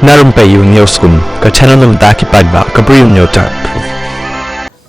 Narumpayu Newskun, ka channel nam daki padba, ka briu nyotar.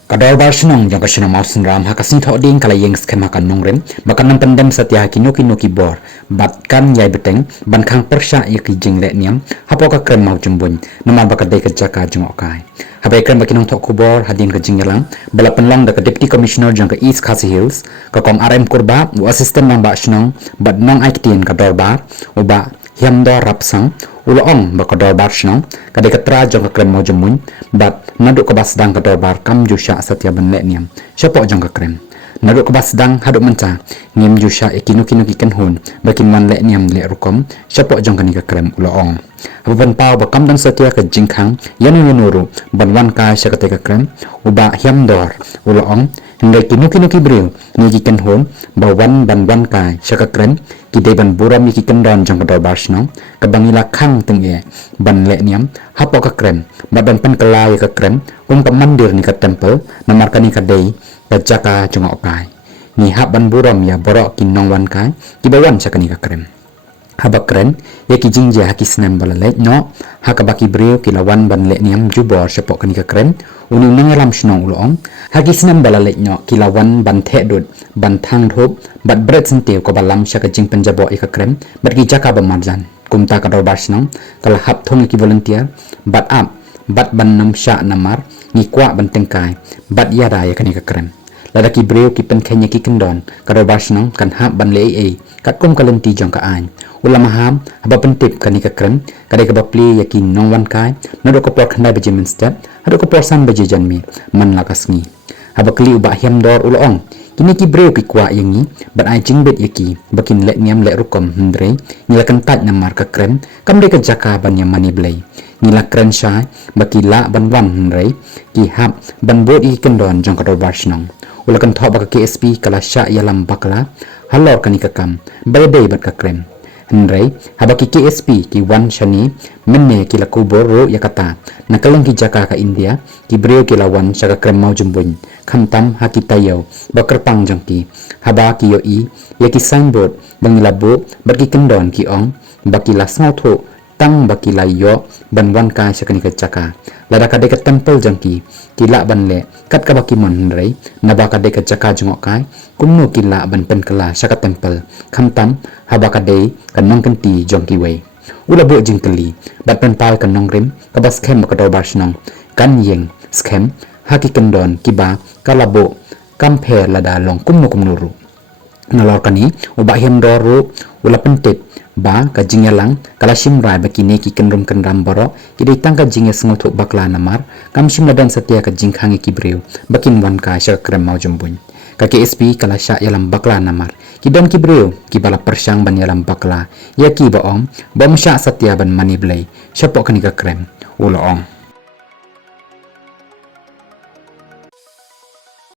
Kadal barsenong jong kasino mausin ram hakasin thoding kala yeng skema kan nongrem bakan nam pendem satya kinoki noki bor bat kan yai beteng ban khang persha yaki jingle niam hapo ka krem mau jumbun nama bakadai ka jaka jong okai habai krem bakinong thok kubor hadin ka jingelang bala penlong da ka deputy commissioner jong ka East Khasi Hills ka kom RM kurba u assistant nang ba snong bat nong aiktien ka dorbar u ba hiamdo rapsang uloong ba kador bar snong kadai katra jong ka krem mau jumun bat naduk ka basdang ka dorbar kam jusha satya ban le niam siapa jong ka krem naduk ka basdang haduk menca ngim jusha ikinu ken hun bakin man le niam le rukom siapa jong ka ni ka krem uloong haban pau ba kam dan satya ka jingkhang yanu nuru ban wan ka sya ka krem uba hiamdor uloong hindai kinu briu ni ken hun ba wan ban ka sya ka krem kidai ban buram iki kendon jong ka dorbar snong ka bangila khang tenge ban le niam hapo ka krem ban pen kelai ka krem ka mandir ni ka temple namarka ni ka dei ka jaka jong okai ni hab ban buram ya borok kinong wan kai kibawan sa kani ka krem haba kren ya ki jingja haki snam balale no haka baki brio kilawan ban le niam jubor sepok kani ka krem uni nangalam snong ulong haki snam balale no kilawan ban the dut ban thang thop bat bret sente ko balam saka jing penjabo ika krem bat ki jaka ba marjan kumta ka dor basnong kala hap thong ki volunteer bat up bat ban nam sha namar ni kwa ban tengkai bat yada ya kani ka krem ladaki brio ki pen khenya ki kendon ka dor basnong kan hap ban le kat kum kalenti jong ka an ulama ham haba pentip kani ka krem kadai ka bapli yakin nong wan kai nado ko por khandai beje min step hado ko por san beje janmi man lakasngi haba kli uba hiam dor ulong kini ki breu ki kwa yangi bat ai jingbet yaki bakin le niam le rukom hndre nilakan tat namar ka krem kam de ka jaka ban yam mani blai nila krem sha bakila ban wan hndre ki hab ban bot i kendon jong ka dor barsnong ulakan thok baka KSP kala sha yalam bakla halor kani ka kam bay bat ka krem Hendrai habaki KSP ki wan shani menne ki la kubor ro yakata nakalang ki jaka ka India ki breu ki lawan saka krem mau jumbun khamtam haki tayo bakerpang jangki haba ki yo i yaki signboard bangilabo baki kendon ki ong baki la tho tang baki la yo ban wan ka sakani ka jaka lada ka de ka temple jangki kila ban le kat ka baki mon hendrai nabaka de ka jaka jongok kai kumno kila ban pen kala saka temple khamtam haba ka de kanong kenti jongki we ula bo jingkeli bat pen pal kanong rim ka bas khem ka dor barsnong kan yeng scam haki kendon kiba kalabo kamper lada long kumno kumnuru nalor kani uba hem doru ula pentit ba ka jingelang kala simrai bakine ki kendrum kendram boro kidai tangka jinge sengothuk bakla namar kam simladan satya ka jingkhangi ki breu bakin wan ka sya krem mau jumbun ka KSP kala sya yalam bakla namar kidon ki breu ki bala persang ban yalam bakla ya ki baong bom sya satya ban mani blai syapok kani ka krem uloong